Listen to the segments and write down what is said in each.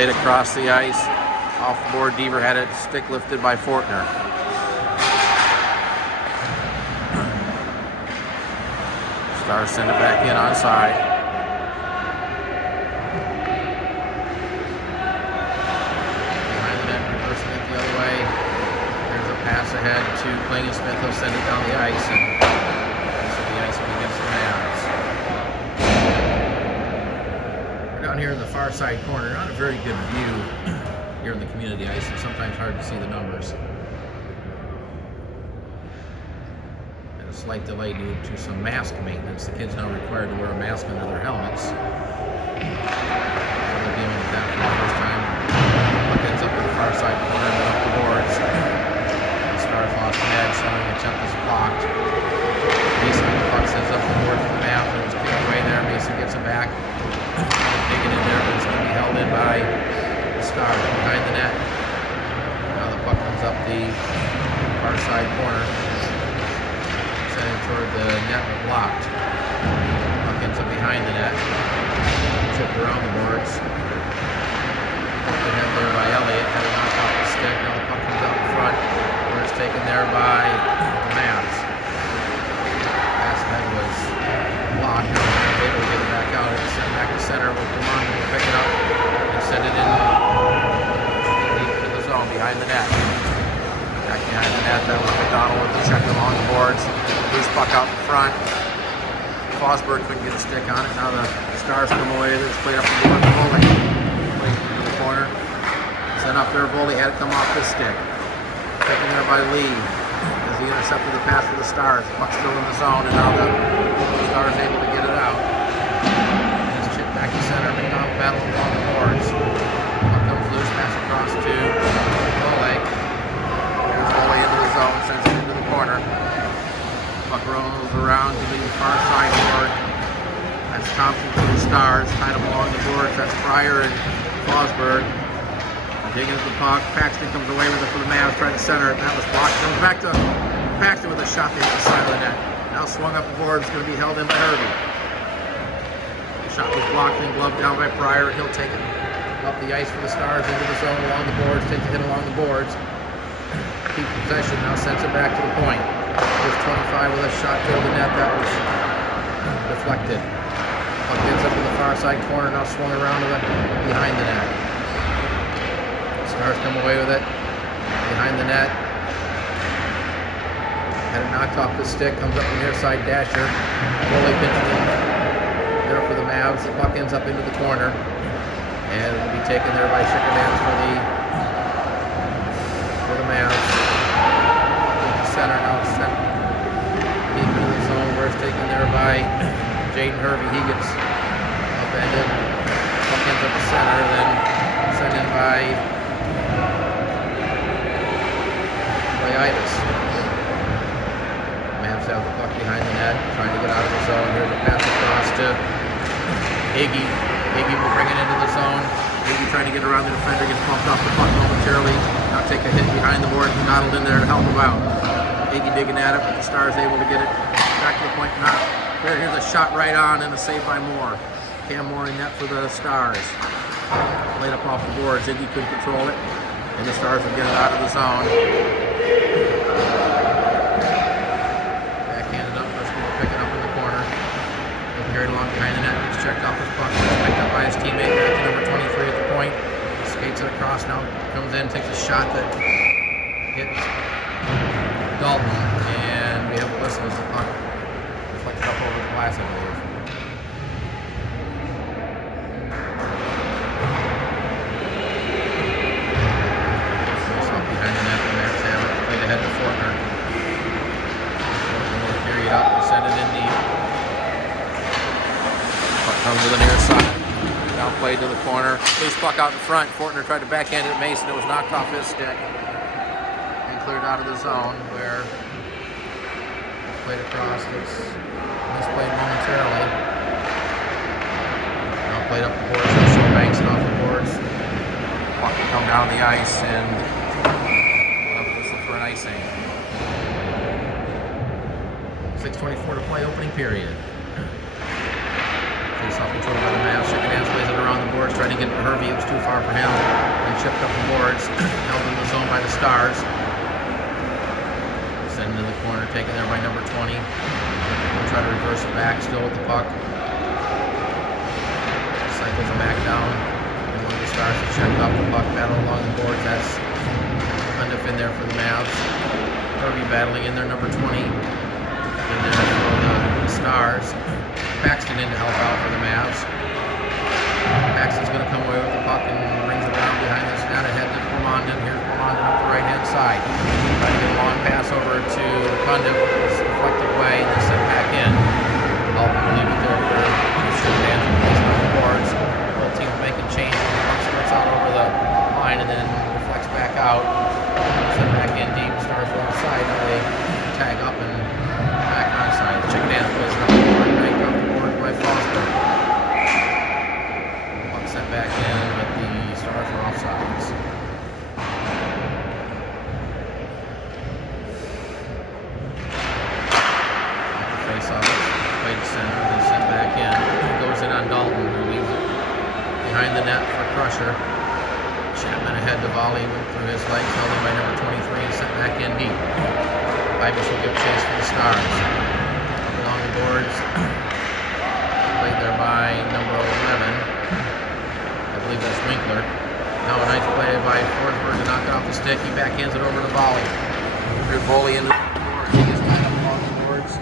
played across the ice. Off the board, Deaver had it, stick lifted by Fortner. Stars send it back in onside. Behind the net, reversing it the other way. There's a pass ahead to Kling and Smith. He'll send it down the ice, and so the ice against the Mavs. We're down here in the far side corner. Not a very good view here in the community ice, and sometimes hard to see the numbers. And a slight delay due to some mask maintenance. The kids now required to wear a mask under their helmets. So they're dealing with that for the first time. Puck ends up in the far side corner and up the boards. The Stars lost an edge, centering attempt is blocked. Mason with the puck sends up the board for the Mavs. It was kicked away there. Mason gets it back. Digging in there, but it's going to be held in by Stars behind the net. Now the puck comes up the far side corner, sending toward the net but blocked. Puck ends up behind the net, chipped around the boards. Poked ahead there by Elliott, had a knock off the stick. Now the puck comes out in front, where it's taken there by the Mavs. Pass ahead was blocked. Able to get it back out. It's sent back to center. We'll pick it up and send it in the zone behind the net. Back behind the net. That was McDonald with the check along the boards. Loose puck out in front. Fosberg couldn't get a stick on it. Now the Stars come away. It's played up the board. Voley played into the corner. Sent up there. Voley had it come off the stick. Taken there by Lee as he intercepted the pass for the Stars. Puck still in the zone, and now the Stars able to get it out. It's chipped back to center. McDonald battling along the boards. Puck comes loose. Pass across to Voley. There's Voley into the zone. Sends it into the corner. Puck rolls around to the far side board. That's Thompson for the Stars. Tied him along the boards. That's Pryor and Fosberg. Digging at the puck. Paxton comes away with it for the Mavs. Trying to center it. That was blocked. Comes back to Paxton with a shot to hit the side of the net. Now swung up the board. It's going to be held in by Irving. The shot was blocked and gloved down by Pryor. He'll take it up the ice for the Stars into the zone along the boards. Takes a hit along the boards. Keeps possession. Now sends it back to the point. There's 25 with a shot toward the net. That was deflected. Puck gets up to the far side corner. Now swung around to the behind the net. Stars come away with it behind the net. Had it knocked off the stick, comes up the near side dasher. Foley pitches in there for the Mavs. The puck ends up into the corner, and it'll be taken there by Shickerdans for the Mavs. The center now sent deep into the zone, where it's taken there by Jaden Hervey. He gets upended. Puck ends up the center, then sent in by Eibes. Mavs have the puck behind the net, trying to get out of the zone. Here's a pass across to Iggy. Iggy will bring it into the zone. Iggy trying to get around the defender, gets bumped off the puck momentarily. Now take a hit behind the board. Donald in there to help him out. Iggy digging at it, but the Stars able to get it back to the point. Now, here's a shot right on and a save by Moore. Cam Moore in net for the Stars. Laid up off the boards. Iggy couldn't control it, and the Stars will get it out of the zone. Backhanded up, first going to pick it up in the corner. He'll carry it along behind the net. He's checked off his puck. It's picked up by his teammate. Back to number 23 at the point. Skates it across now. Comes in, takes a shot that hits Dalton. And we have a whistle as the puck reflects up over the glass, I believe. Head to Fortner. Fortner will carry it up and send it in deep. Puck comes to the near side. Down played to the corner. Loose puck out in front. Fortner tried to backhand it at Mason. It was knocked off his stick and cleared out of the zone, where it's played across. It's misplayed momentarily. Now played up the boards. So banks it off the boards. Puck will come down the ice and icing. 6:24 to play, opening period. Face-off controlled by the Mavs. Chicken hands plays it around the boards, trying to get to Hervey. It was too far for him. And chipped up the boards. Held in the zone by the Stars. Sent into the corner, taken there by number 20. We'll try to reverse it back, still with the puck. Cycles it back down. And one of the Stars has checked off the puck, battle along the boards. That's Cundiff in there for the Mavs. Hervey battling in there, number 20. In there for the Stars. Paxton in to help out for the Mavs. Paxton's going to come away with the puck and brings it around behind this net ahead to Permondon. Here's Permondon up the right-hand side. Trying to get a long pass over to Cundiff. It's deflected away and then sent back in. Alton will leave it there for Chicken placing on the boards. Both teams making change. The puck starts out over the line and then deflects back out. Sent back in deep. Stars on the side. Now they tag up and back onside. Chicken hands plays it on the board. Right off the board by Fosberg. Puck sent back in, but the Stars are offsides. Face-off played to center, then sent back in. Goes in on Dalton, who leaves it behind the net for Crusher. Chapman ahead to volley, went through his legs, held in by number 23 and sent back in deep. Eibes will give chase for the Stars. Along the boards, played there by number 11. I believe that's Winkler. Now a nice play by Forsberg to knock it off the stick. He backhands it over to Volley. Here's Volley into the boards. He gets tied up along the boards.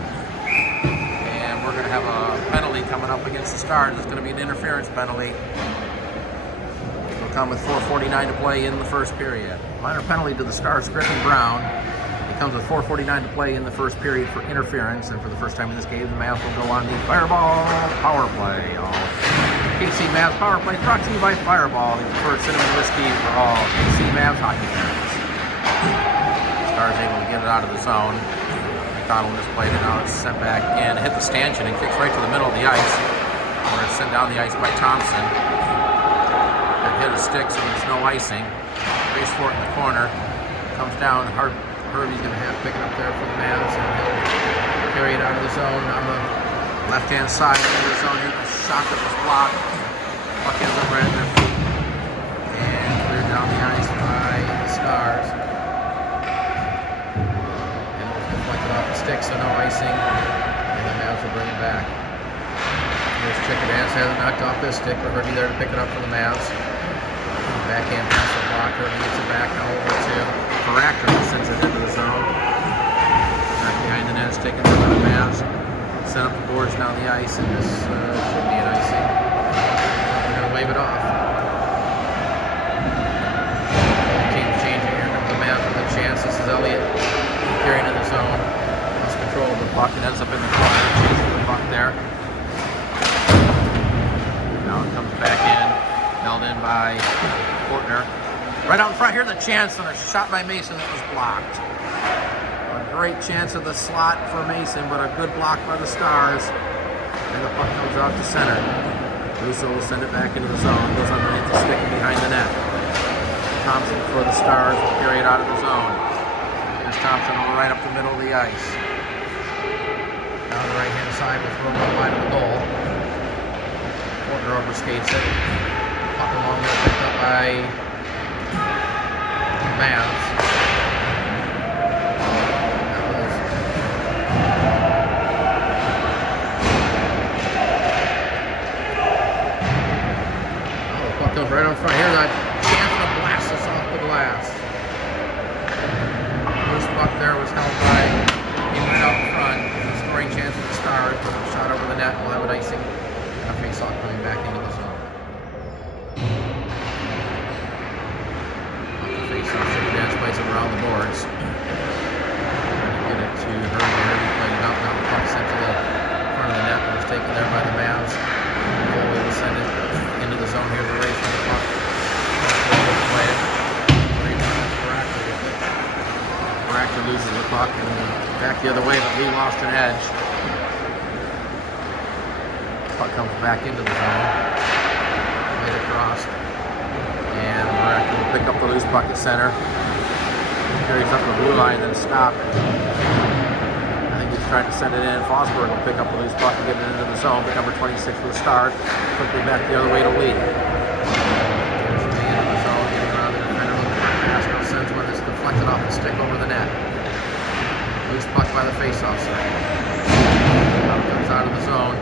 And we're going to have a penalty coming up against the Stars. It's going to be an interference penalty. It'll come with 4:49 to play in the first period. Minor penalty to the Stars, Griffin Brown. It comes with 4:49 to play in the first period for interference. And for the first time in this game, the Mavs will go on the Fireball power play. KC Mavs power play brought to you by Fireball, the preferred cinnamon whiskey for all KC Mavs hockey fans. Stars able to get it out of the zone. McDonald misplayed it. Now it's sent back in, hit the stanchion and kicks right to the middle of the ice. Where it's sent down the ice by Thompson. It hit a stick, so there's no icing. Race for it in the corner. Comes down. Hervey's going to have to pick it up there for the Mavs, and he'll carry it out of the zone on the left-hand side of the zone. Here's a shot that was blocked. Puck ends up right at their feet. And cleared down the ice by the Stars. And it was deflected off the stick, so no icing. And the Mavs will bring it back. Here's Chicken Ass, has it knocked off this stick, but Hervey there to pick it up for the Mavs. Backhand pass will block. Hervey gets it back now over to Baractor, who sends it into the zone. Back behind the net is taken by the Mavs. Set up the boards down the ice, and this should be an icing. We're going to wave it off. Both teams changing here. The Mavs with a chance. This is Elliott carrying in the zone. Lost control of the puck and ends up in the corner. Chase for the puck there. Now it comes back in. Held in by Fortner. Right out in front here, the chance and a shot by Mason that was blocked. Great chance of the slot for Mason, but a good block by the Stars. And the puck comes out to center. Russo will send it back into the zone. Goes underneath the stick and behind the net. Thompson for the Stars will carry it out of the zone. Here's Thompson right up the middle of the ice. Down the right-hand side with room up line of the goal. Porter overskates it. Puck along there picked up by Mavs. Goes right on front here. That chance to blast us off the glass. First puck there was held by him right out in front. A scoring chance for the Stars, but a shot over the net will have an icing. And a face-off coming back into the zone. Off the face-off, Chicken Dance plays it around the boards. Trying to get it to Hervey. Hervey played it out. Now the puck sent to the front of the net. It was taken there by the Mavs. Foley will send it into the zone here to race for the puck. Baractor loses the puck and back the other way, but Lee lost an edge. Puck comes back into the zone. Made it across. And Baractor will pick up the loose puck at center. Carries up the blue line, then stop. I think he's trying to send it in. Fosberg will pick up the loose puck and get it into the zone, but number 26 for the Stars quickly back the other way to Lee. There's Lee into the zone, getting around the defender with the front pass. Now sends one that's deflected off the stick over the net. Loose puck by the faceoff side. Now comes out of the zone.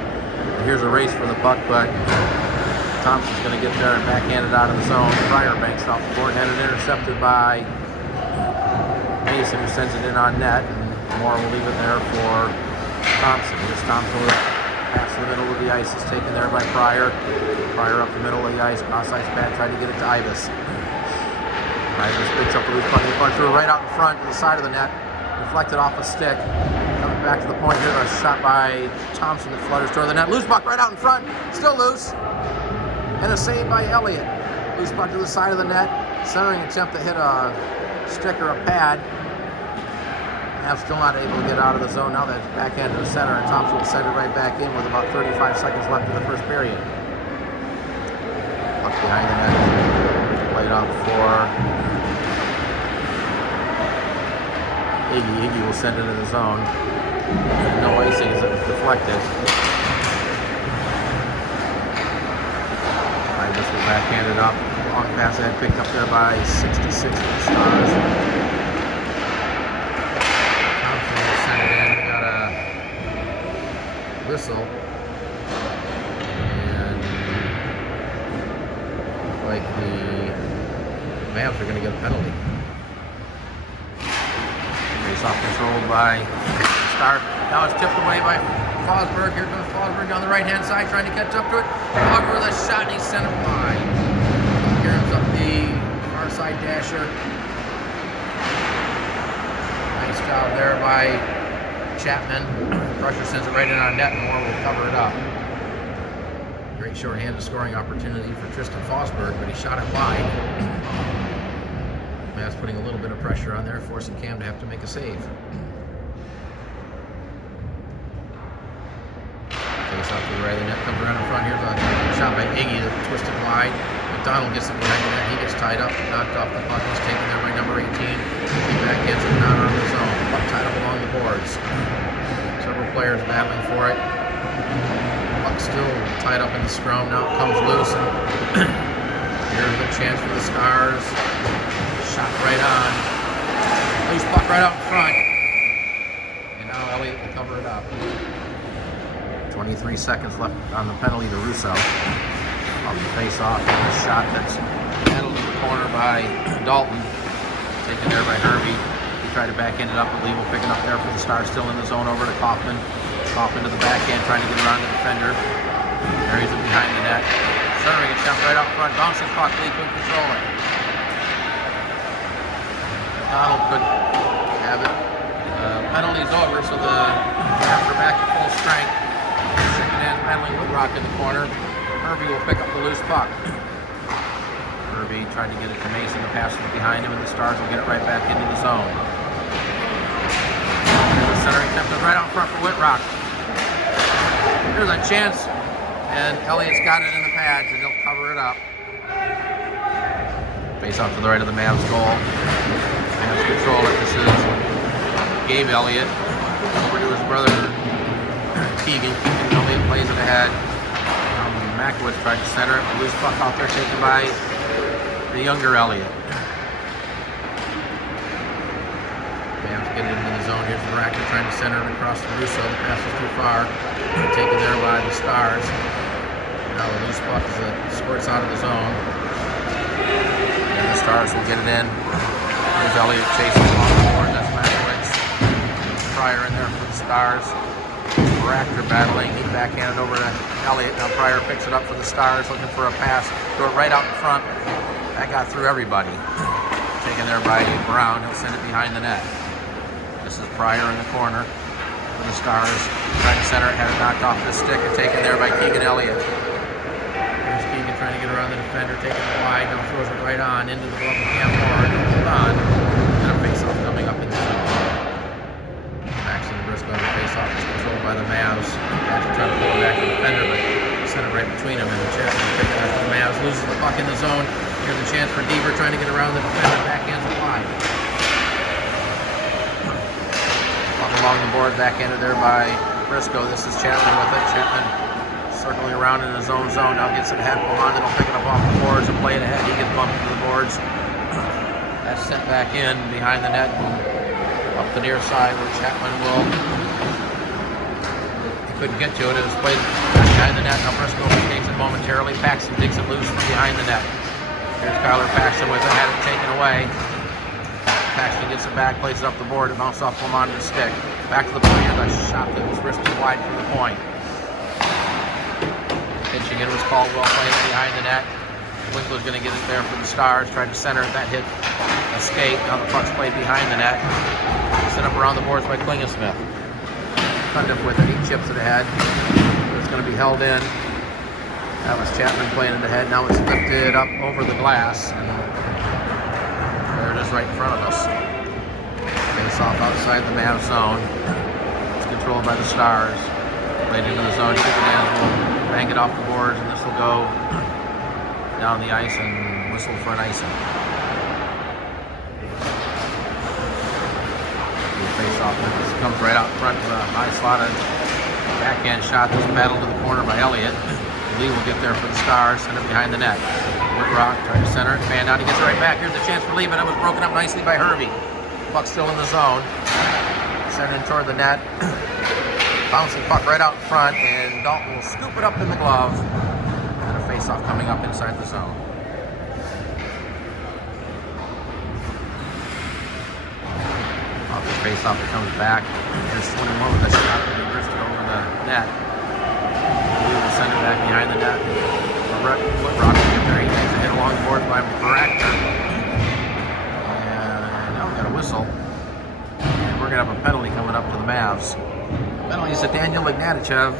Here's a race for the puck, but Thompson's going to get there and backhand it out of the zone. Pryor banks off the board, had it intercepted by Mason, who sends it in on net. And Moore will leave it there for Thompson. Here's Thompson with pass in the middle of the ice. Is taken there by Pryor. Pryor up the middle of the ice. Cross ice pad, trying to get it to Eibes. Eibes picks up the loose puck. He punches it right out in front to the side of the net. Deflected off a stick. Coming back to the point here. A shot by Thompson that flutters toward the net. Loose puck right out in front. Still loose. And a save by Elliott. Loose puck to the side of the net. Centering attempt to hit a stick or a pad. Mavs still not able to get out of the zone. Now that's backhand to the center, and Thompson will send it right back in with about 35 seconds left in the first period. Puck behind the net. Played off for Iggy. Iggy will send it into the zone. No icing as it was deflected. This will backhand it up. Long pass ahead picked up there by 66 for the Stars. Thompson will send it in. We got a whistle. And like the Mavs are going to get a penalty. Face off controlled by Star. Now it's tipped away by Fosberg. Here comes Fosberg down the right-hand side, trying to catch up to it. Fosberg with a shot, and he sent it wide. Carries up the far side dasher. Nice job there by Chapman. Crusher sends it right in on net, and Moore will cover it up. Great shorthanded scoring opportunity for Tristan Fosberg, but he shot it wide. Mavs putting a little bit of pressure on there, forcing Cam to have to make a save. Face off to the right of the net, comes around in front. Here's a shot by Iggy that twisted wide. McDonald gets it behind the net. He gets tied up, knocked off the puck. He's taken there by number 18. He backhands it down on his own. Puck tied up along the boards. Several players battling for it. Puck still tied up in the scrum. Now it comes loose. And here's a chance for the Stars. Shot right on. Loose puck right out in front. And now Elliott will cover it up. 23 seconds left on the penalty to Russo. Off the face-off, and a shot that's handled in the corner by Dalton. Taken there by Hervey. He tried to backhand it up, but Lee will pick it up there for the Stars. Still in the zone over to Kaufman. Kaufman to the backhand, trying to get around the defender. Buries it behind the net. Centering a shot right out front. Bouncing puck, Lee couldn't control it. Donald could have it. Penalty's over, so the Mavs are back at full strength. Handling Woodrock in the corner. Hervey will pick up the loose puck. Hervey tried to get it to Mason. The pass was behind him, and the Stars will get it right back into the zone. Here's a centering attempt right out front for Whitrock. Here's a chance, and Elliott's got it in the pads, and he'll cover it up. Face off to the right of the Mavs goal. Mavs control it. This is Gabe Elliott over to his brother Keegan. Elliott plays it ahead. Makowitz tried to center it. A loose puck out there taken by the younger Elliott. Mavs get it into the zone. Here's Racker trying to center it across the Russo. The pass was too far. Taken there by the Stars. Now the loose puck squirts out of the zone. And the Stars will get it in. There's Elliott chasing along the board. That's Makowitz. Pryor in there for the Stars. Racker battling. He backhanded over to Elliott. Now Pryor picks it up for the Stars, looking for a pass. Throw it right out in front. That got through everybody. Taken there by Brown. He'll send it behind the net. This is Pryor in the corner for the Stars. Trying to center it. Had it knocked off the stick and taken there by Keegan Elliott. Here's Keegan trying to get around the defender. Taking it wide. Now throws it right on into the glove of Cam Moore. Hold on. And a face-off coming up in the zone. Briscoe, the face-off is controlled by the Mavs. Patrick trying to pull it back to the defender, but sent it right between them, and the chance to pick it up for the Mavs. Loses the puck in the zone. Here's a chance for Deaver trying to get around the defender. Backhands it wide. Puck along the board. board, backhanded there by Briscoe. This is Chapman with it. Chapman circling around in his own zone. Now gets it ahead. Belanda will pick it up off the boards and play it ahead. He gets bumped into the boards. That's sent back in behind the net and up the near side where Chapman will. He couldn't get to it. It was played back behind the net. Now Briscoe takes it momentarily. Paxton digs it loose from behind the net. Here's Kyler Paxton with it. Had it taken away. Paxton gets it back, plays it up the board. It bounced off Lamonda's stick. Back to the point. Here's a shot that was wristed wide from the point. Pitching in was Caldwell, playing it behind the net. Winkler's going to get it there for the Stars. Tried to center it. That hit escape. Now the puck's played behind the net. Set up around the boards by Klingesmith. Cundiff with it. He chips it ahead. It's going to be held in. That was Chapman playing it ahead. Now it's lifted up over the glass. And there it is right in front of us. Face off outside the Mavs zone. It's controlled by the Stars. Played into the zone. Will bang it off the boards, and this will go down the ice and whistle for an icing. Face off. This comes right out front with a high slotted backhand shot that's battled to the corner by Elliott. Lee will get there for the Stars, send it behind the net. Whitrock tried to center it, fan out. He gets it right back. Here's a chance for Lee, but it was broken up nicely by Hervey. Puck still in the zone. Sent in toward the net. Bouncing puck right out in front, and Dalton will scoop it up in the glove. And a face-off coming up inside the zone. Off the face-off, it comes back. Here's 21 with a shot that he wristed over the net. He will send it back behind the net. Whitrock will get there. He takes a hit along the boards by Baractor. And now we got a whistle. And we're going to have a penalty coming up to the Mavs. Penalty is to Daniel Ignatichev.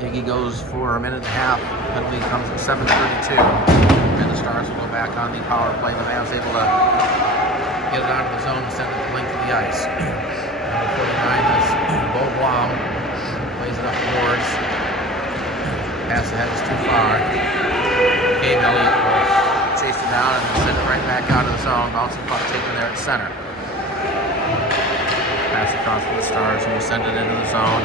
Iggy goes for a minute and a half. Penalty comes at 7:32. And the Stars will go back on the power play. The Mavs able to get it out of the zone and send it the length of the ice. Number 49 is Bo Blom. Plays it up the boards. Pass ahead is too far. Gabe Elliott will chase it down and send it right back out of the zone. Bouncing puck taken there at center. Pass across for the Stars and we send it into the zone.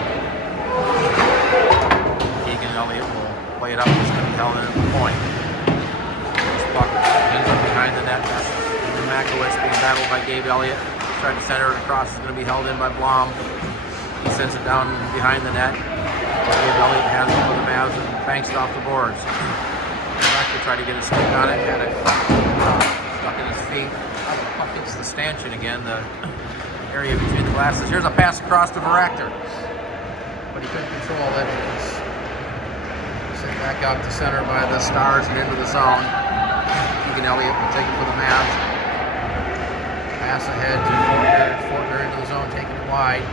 Keegan Elliott will play it up. It's going to be held in at the point. This puck ends up behind the net. Makowitz being battled by Gabe Elliott. Tried to center it across. It's going to be held in by Blom. He sends it down behind the net. Gabe Elliott has it for the Mavs and banks it off the boards. Director tried to get a stick on it. Had it stuck in his feet. The puck hits the stanchion again. The area between the glasses. Here's a pass across to Varactor, but he couldn't control it. It was sent back out to center by the Stars and into the zone. Keegan Elliott will take it for the Mavs. Pass ahead to Fortner. Fortner into the zone, taking it wide.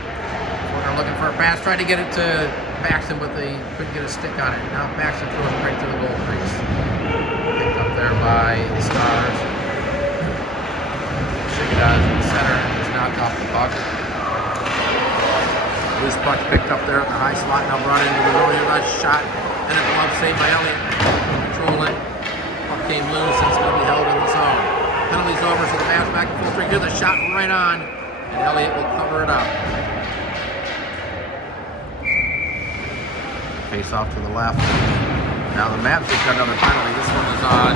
Fortner looking for a pass, tried to get it to Paxton, but they couldn't get a stick on it. Now Paxton throws it right to the goal crease. Picked up there by the Stars. Shigadas in the center and just knocked off the puck. Loose puck picked up there at the high slot, now brought into the zone. Here's a shot and a glove saved by Elliott. Control it. Puck came loose and it's going to be held in the zone. Penalty's over, so the Mavs back in full strength. Here's a shot right on, and Elliott will cover it up. Face off to the left. Now the Mavs just got another penalty. This one is on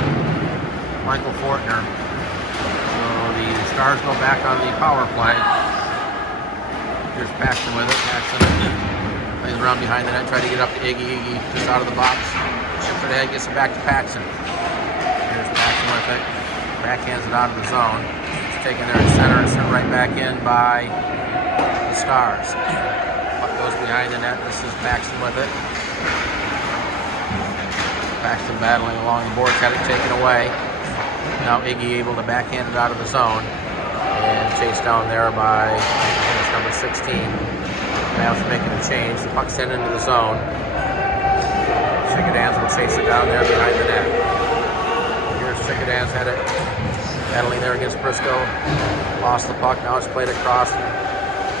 Michael Fortner. So the Stars go back on the power play. Here's Paxton with it. Paxton plays around behind the net, try to get up to Iggy. Iggy just out of the box. Chips it ahead, gets it back to Paxton. Here's Paxton with it. Backhands it out of the zone. It's taken there at center and sent right back in by the Stars. Puck goes behind the net. This is Paxton with it. Paxton battling along the boards, had it taken away. Now Iggy able to backhand it out of the zone and chased down there by number 16. Mavs making a change. The puck sent into the zone. Chickadans will chase it down there behind the net. Here's Chickadans, had it battling there against Briscoe. Lost the puck. Now it's played across.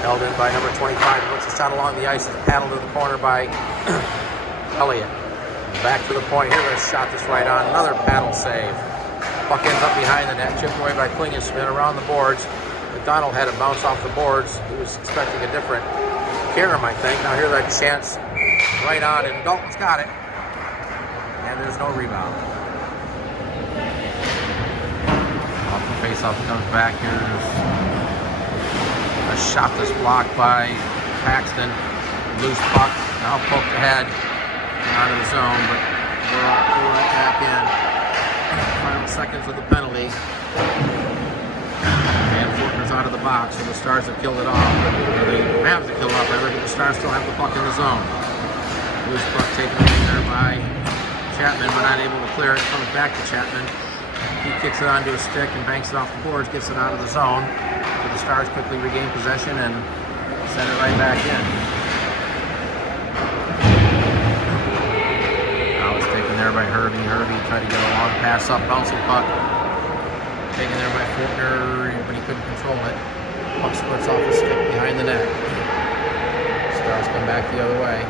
Held in by number 25. Looks a shot along the ice. It's paddled to the corner by Elliott. Back to the point. Here's a shot that's right on. Another paddle save. Puck ends up behind the net. Chipped away by Klingesmith around the boards. McDonald had it bounce off the boards. He was expecting a different Karam, I think. Now here's that chance right on, and Dalton's got it. And there's no rebound. Off the face-off comes back. Here's a shot that's blocked by Paxton. Loose puck. Now poked ahead. Out of the zone, but we're right back in. Final seconds of the penalty. And Fortner's out of the box, so the Stars have killed it off. Or the Mavs have killed it off, rather, but the Stars still have the puck in the zone. Loose puck taken away there by Chapman, but not able to clear it. Comes back to Chapman. He kicks it onto a stick and banks it off the boards, gets it out of the zone. So the Stars quickly regain possession and send it right back in. There by Hervey. Hervey tried to get a long pass up, bouncing puck. Taken there by Fortner, but he couldn't control it. Puck squirts off the stick behind the net. Stars come back the other way.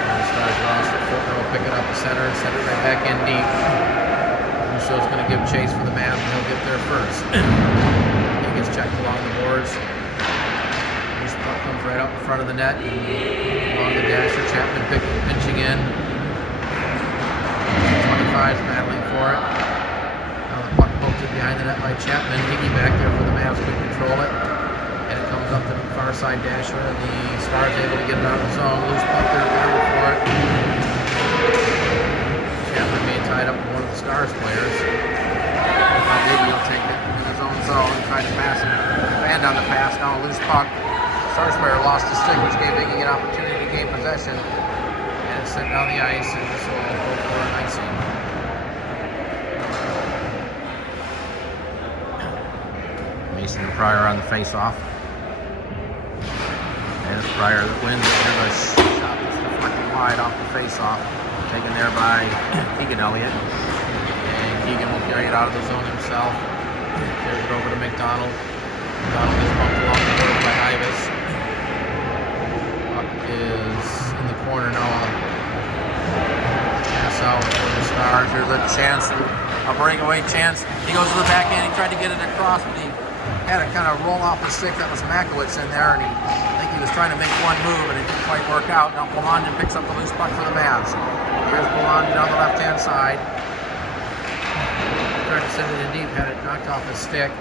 And the Stars lost it. Fortner will pick it up the center and send it right back in deep. Russo's going to give chase for the Mavs, and he'll get there first. He gets checked along the boards. This puck comes right up in front of the net. Along the dasher, Chapman pinching in. 25's battling for it. Now the puck poked it behind the net by Chapman. Higgy back there for the Mavs, couldn't control it. And it comes up to the far side dasher, and the Stars able to get it out of the zone. Loose puck there, battle for it. Chapman being tied up with one of the Stars players. Higgy will take it in his own zone and try to pass it. Band on the pass, now a loose puck. Stars player lost the stick, which gave Iggy an opportunity to gain possession. And it's sent down the ice, and this will go for an icing. Mason and Pryor on the face-off. And it's Pryor that wins. There's a shot that's deflected wide off the face-off. Taken there by Keegan Elliott. And Keegan will carry it out of the zone himself. Carries it over to McDonald. McDonald gets bumped along the board by Eibes. Is in the corner now. Pass out for the Stars. Here's a chance, a breakaway chance. He goes to the backhand. He tried to get it across, but he had to kind of roll off the stick. That was Makowitz in there, and I think he was trying to make one move, and it didn't quite work out. Now Plamondon picks up the loose puck for the Mavs. Here's Plamondon on the left-hand side. Tried to send it in deep, had it knocked off his stick.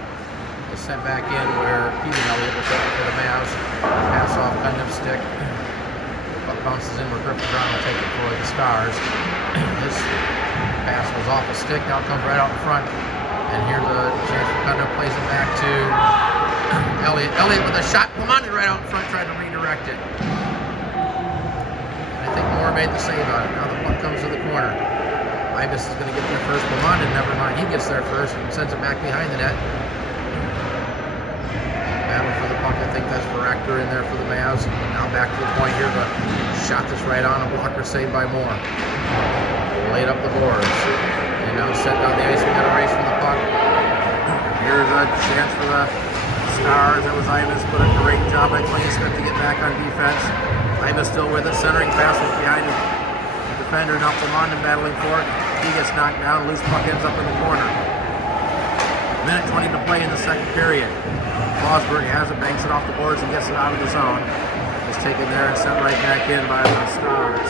It's sent back in where Keegan Elliott will take it for the Mavs. Pass off kind of stick. Puck bounces in where Griffin Brown will take it for the Stars. This pass was off a stick, now it comes right out in front. And here's a chance for Cundiff, plays it back to Elliott. Elliott with a shot, Plamondon right out in front, trying to redirect it. And I think Moore made the save on it. Now the puck comes to the corner. Eibes is going to get there first. Plamondon, never mind, he gets there first and sends it back behind the net. Battle for the puck, I think that's for Rector in there for the Mavs. Now back to the point here, but shot that's right on a blocker saved by Moore. Laid up the boards. And now set down the ice. We got a race for the puck. Here's a chance for the Stars. That was Eibes. Put a great job by Clayton Smith to get back on defense. Eibes still with it. Centering pass was behind the defender. Now Plamondon battling for it. He gets knocked down. Loose puck ends up in the corner. Minute 20 to play in the second period. Fosbury has it, banks it off the boards and gets it out of the zone. It's taken there and sent right back in by the Stars.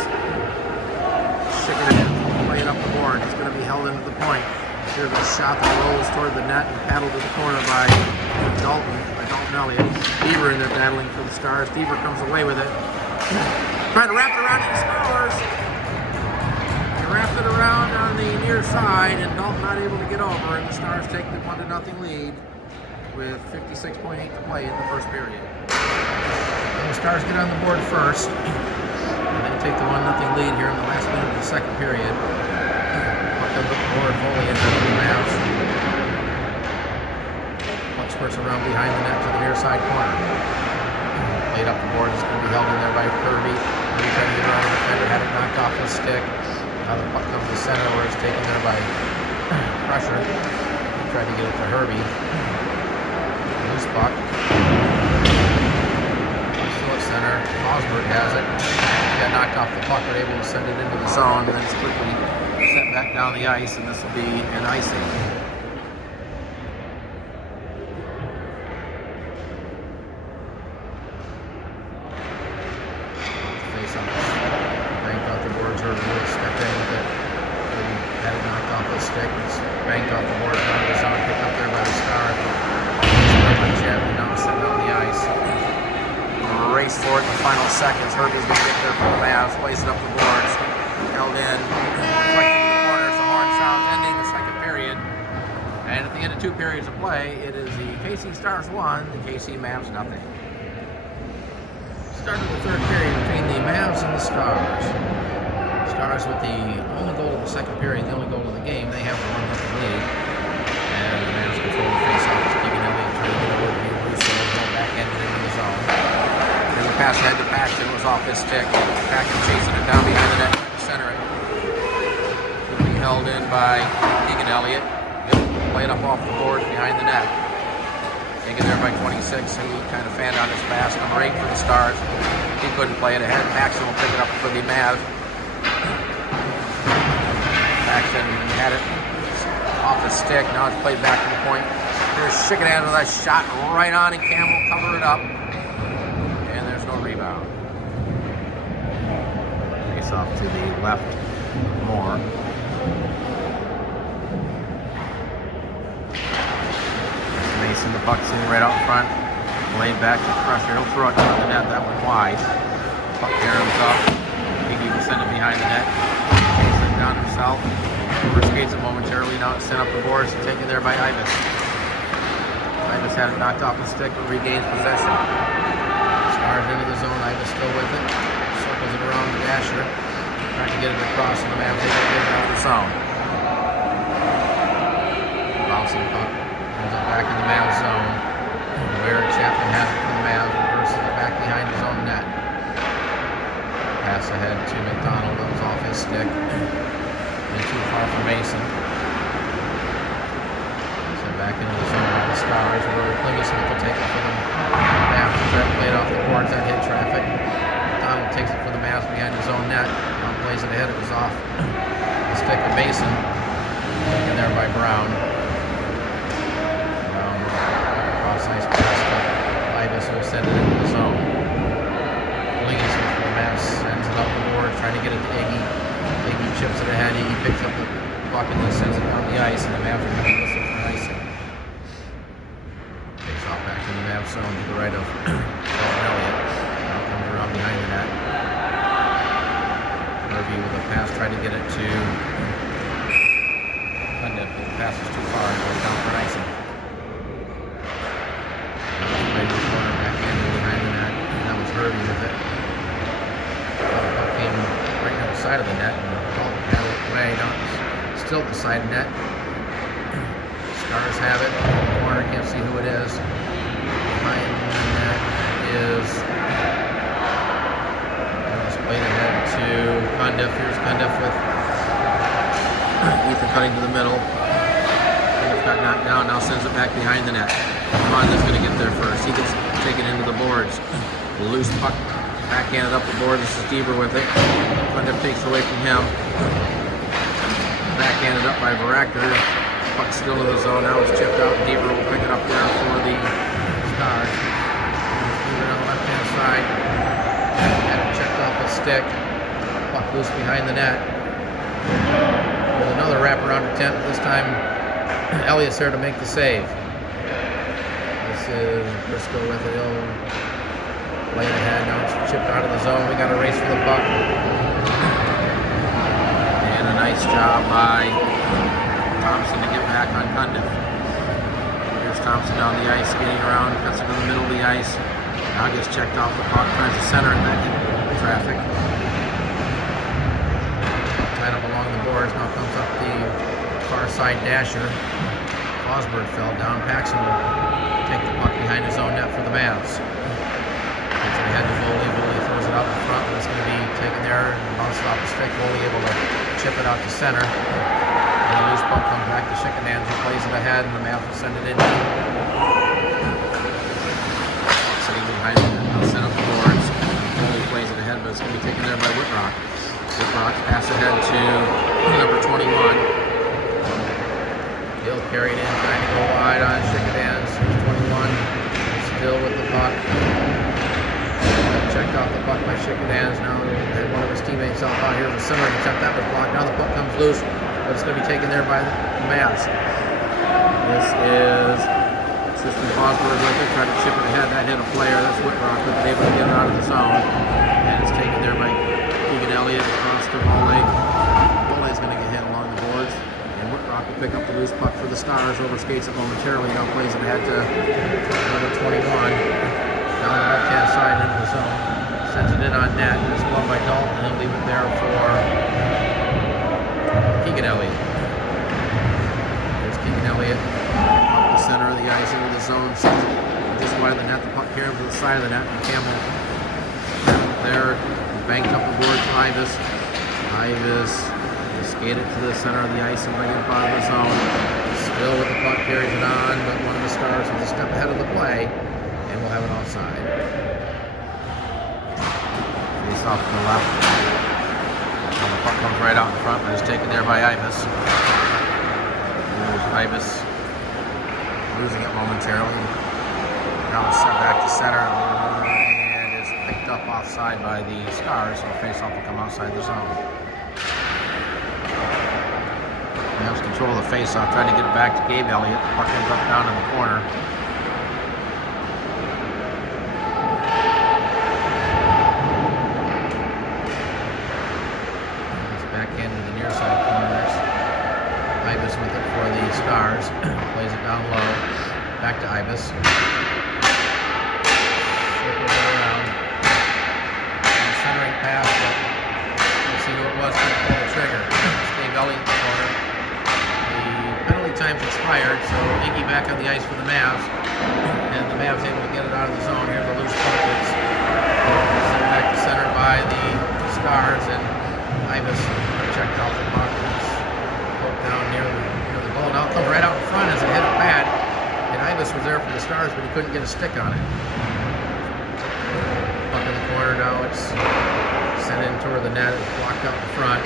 Shipping it in, playing up the board. It's going to be held into the point. Here's a shot that rolls toward the net and paddled to the corner by Dalton Elliott. Deaver in there battling for the Stars. Deaver comes away with it. Trying to wrap it around the Stars. He wrapped it around on the near side, and Dalton not able to get over, and the Stars take the 1-0 lead with 56.8 to play in the first period. And the Stars get on the board first, and they take the 1-0 lead here in the last minute of the second period. Puck comes up the board, Foley in there for the Mavs. Puck squirts around behind the net to the near side corner. Laid up the board, it's going to be held in there by Kirby. Kirby trying to get around the defender, had it knocked off his stick. Now the puck comes to center where it's taken there by Crusher. Tried to get it to Herbie. Loose puck. Still at center. Fosbury has it. He got knocked off the puck, but able to send it into the zone, and then it's quickly sent back down the ice, and this will be an icing. seconds. Herbie's going to get there for the Mavs, plays it up the boards, held in, reflecting the corners. The horn sounds ending the second period. And at the end of 2 periods of play, it is the KC Stars 1, the KC Mavs nothing. Start of the third period between the Mavs and the Stars. Stars with the only goal of the second period, the only goal of the game. They have a 1-0 lead. And the Mavs control the face-off. It's Keegan Elliott trying to get over to Russo, back ended into the zone. There's a pass ahead to Paxton, was off his stick. Paxton chasing it down behind the net, trying to center it. It'll be held in by Keegan Elliott. He'll play it up off the boards behind the net. Taken there by 26, who kind of fanned on his pass. Number 8 for the Stars. He couldn't play it ahead. Paxton will pick it up for the Mavs. Paxton had it off his stick. Now it's played back to the point. Here's Shickenhand with a shot right on, and Campbell cover it up. And there's no rebound. Face off to the left more. Mason, the puck sitting right out front. Laid back to Crusher. He'll throw it down the net. That went wide. Puck caroms up. Iggy will send it behind the net. Takes it down himself. Overskates it momentarily. Now it's sent up the boards and taken there by Eibes. Eibes had it knocked off the stick but regains possession. Stars into the zone. Eibes still with it. Circles it around the dasher. Trying to get it across, and the Mavs able to get it out of the zone. Bouncing puck. Back in the Mavs zone. Where Chapman has it for the Mavs, reverses it back behind his own net. Pass ahead to McDonald, that was off his stick. And too far for Mason. So back into the zone of the Stars, where Klingesmith will take it for the Mavs. Try to play it off the boards, that hit traffic. McDonald takes it for the Mavs behind his own net. Now plays it ahead, it was off the stick of Mason. Taken there by Brown. Nice pass to Eibes, who will send it into the zone. Lingus with the Mavs sends it up the board, trying to get it to Iggy. Iggy chips it ahead. Iggy picks up the puck and then sends it down the ice, and the Mavs are going to whistle for icing. Takes off back in the Mavs zone to the right of Elliott. Now comes around behind the net. Murphy with a pass, tried to get it to Pundit. The pass was too far, it goes down for icing. Played the corner back in behind the net, and that was Herbie with it. Puck came right down the side of the net, and Dalton had it away. Now it's still at the side of the net. Stars have it in the corner, can't see who it is. Behind the net is. It's played ahead to Cundiff. Here's Cundiff with Ethan cutting to the middle. Cundiff got knocked down, now sends it back behind the net. Monda's going to get there first. He gets taken into the boards. Loose puck, backhanded up the board. This is Deaver with it. Cundiff takes away from him. Backhanded up by Varakter. Puck still in the zone. Now it's chipped out. Deaver will pick it up there for the Stars. Deaver on the left-hand side. Had it checked off his stick. Puck loose behind the net. With another wraparound attempt. This time, Elliott's there to make the save. Is Briscoe with it. He'll play it ahead. Now it's chipped out of the zone. We got a race for the puck. And a nice job by Thompson to get back on Cundiff. Here's Thompson down the ice, skating around, cuts it in the middle of the ice. Now gets checked off the puck, tries to center it, that hit traffic. Tied up along the boards. Now comes up the far side dasher. Fosberg fell down. Paxton will take the puck behind his own net for the Mavs. Gets it ahead to Voley. Voley throws it out in front, but it's going to be taken there and bounced off the stick. Voley able to chip it out to center. And the loose puck comes back to Shickenhand, who plays it ahead, and the Mavs will send it in. Sitting behind it, now sent up the boards. Voley plays it ahead, but it's going to be taken there by Whitrock. Whitrock pass ahead to number 21. He'll carry it in, trying to go wide on Shickenhand. 21, still with the puck. Checked off the puck by Shickenhand. Now had one of his teammates out here with a similar attempt. That was blocked. Now the puck comes loose, but it's going to be taken there by the Mavs. This is Tristan Fosberg with it, tried to chip it ahead. That hit a player. That's Whitrock, but able to get it out of the zone. And it's taken there by Keegan Elliott across to Volley. Volley's going to get hit along the boards. And Whitrock will pick up the loose puck for the Stars. Overskates it momentarily. Now plays it ahead to number 21. Down the left-hand side into the zone. Sends it in on net. It's won by Dalton. And he'll leave it there for Keegan Elliott. There's Keegan Elliott. Up the center of the ice into the zone. Sends it just wide of the net. The puck here to the side of the net. And Campbell there. Banked up the board for Eibes. Eibes skated to the center of the ice and bring it up out of the zone. Still with the puck, carries it on, but one of the Stars is a step ahead of the play, and we'll have an offside. Face off to the left. And the puck comes right out in front, but is taken there by Eibes. There's Eibes losing it momentarily. Now it's sent back to center. Picked up offside by the Stars, so face-off will come outside the zone. Mavs control the face-off, trying to get it back to Gabe Elliott. The puck ends up down in the corner. It's backhanded to the near side corners. Eibes with it for the Stars. Plays it down low. Back to Eibes. Pass, but we'll see who it was to pull the trigger. Gabe Elliott in the corner. The penalty time's expired, so Iggy back on the ice for the Mavs. And the Mavs able to get it out of the zone. Here's the loose puck. It's sent back to center by the Stars, and Eibes checked off the puck. It's poked down near the goal. Now it comes right out in front as it hit a pad. And Eibes was there for the Stars, but he couldn't get a stick on it. Puck in the corner now. It's sent in toward the net. It's blocked out in front.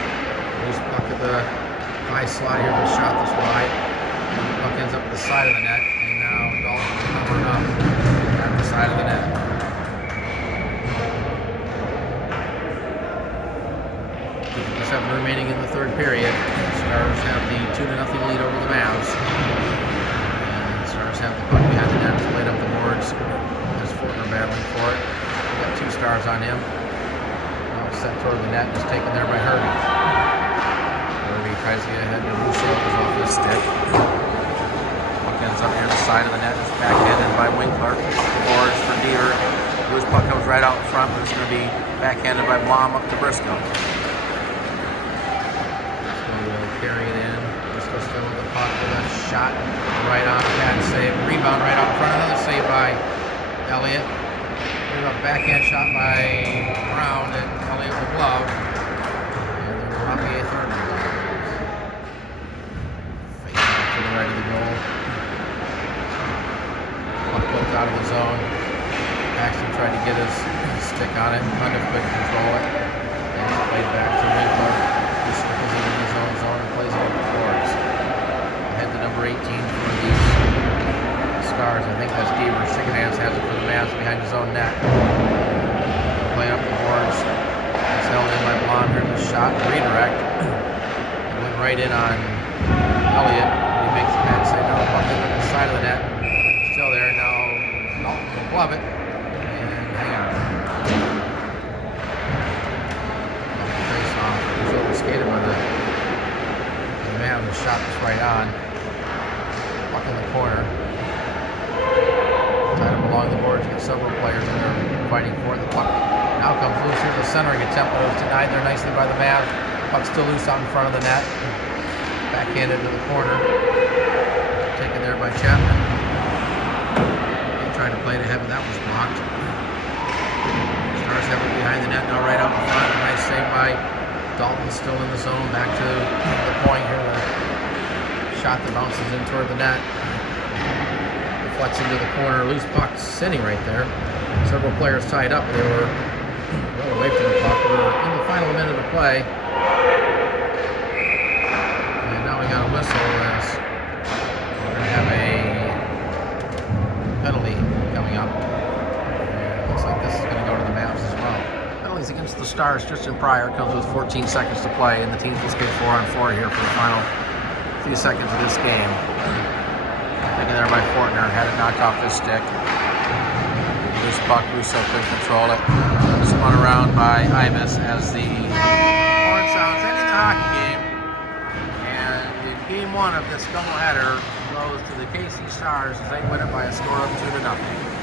Loose puck at the high slot here. The shot this wide. The puck ends up at the side of the net. And now Dalton's covering up at the side of the net. 2:57 remaining in the third period. The Stars have the 2-0 lead over the Mavs. And the Stars have the puck behind the net. It's played up the boards. There's Fortner battling for it. We've got 2 Stars on him. Set toward the net and is taken there by Harry. Harry tries to get ahead, but Russo is off his stick. Puck ends up near the side of the net. It's backhanded by Winkler. Boards for Deaver. Loose puck comes right out in front, but it's going to be backhanded by Blom up to Briscoe. Briscoe will carry it in. Briscoe still with the puck with a shot right on. Bad save. Rebound right out in front. Another save by Elliott. A backhand shot by Brown and Elliott with glove. And there will not be a third rebound. Face off to the right of the goal. Puck flipped out of the zone. Paxton tried to get his stick on it. Kind of couldn't control it. And it's played back to Winkler. He circles it in his own zone and plays it over towards. Ahead to number 18 for these Stars. I think that's Deaver. Sickenhans has it for the Mavs behind his own net. Playing up the boards. It's held in by Blom. Here's the shot. Redirect. It went right in on Elliott. He makes the bad save. Now the puck is at the side of the net. Still there. Now Dalton will glove it. And hang on. Face off. It was overskated by the Mavs. The shot was right on. Puck in the corner. Tied up along the boards, got several players in there fighting for it. The puck now comes loose. Here's a centering attempt, but it was denied there nicely by the Mavs. Puck still loose out in front of the net. Backhanded to the corner. Taken there by Chapman. He tried to play it ahead, but that was blocked. Stars have it behind the net now, right out in front. A nice save by Dalton, still in the zone. Back to the point here. The shot that bounces in toward the net. Flex into the corner, loose puck sitting right there. Several players tied up, but they were well away from the puck. We're in the final minute of play. And now we got a whistle as we're going to have a penalty coming up. And it looks like this is going to go to the Mavs as well. Penalties against the Stars. Tristan Pryor comes with 14 seconds to play, and the teams will skate 4-on-4 here for the final few seconds of this game. taken there by Fortner. Had it knocked off his stick. Loose puck. Russo couldn't control it. Spun around by Eibes as the horn sounds ending the hockey game. And in game 1 of this doubleheader goes to the KC Stars as they win it by a score of 2-0.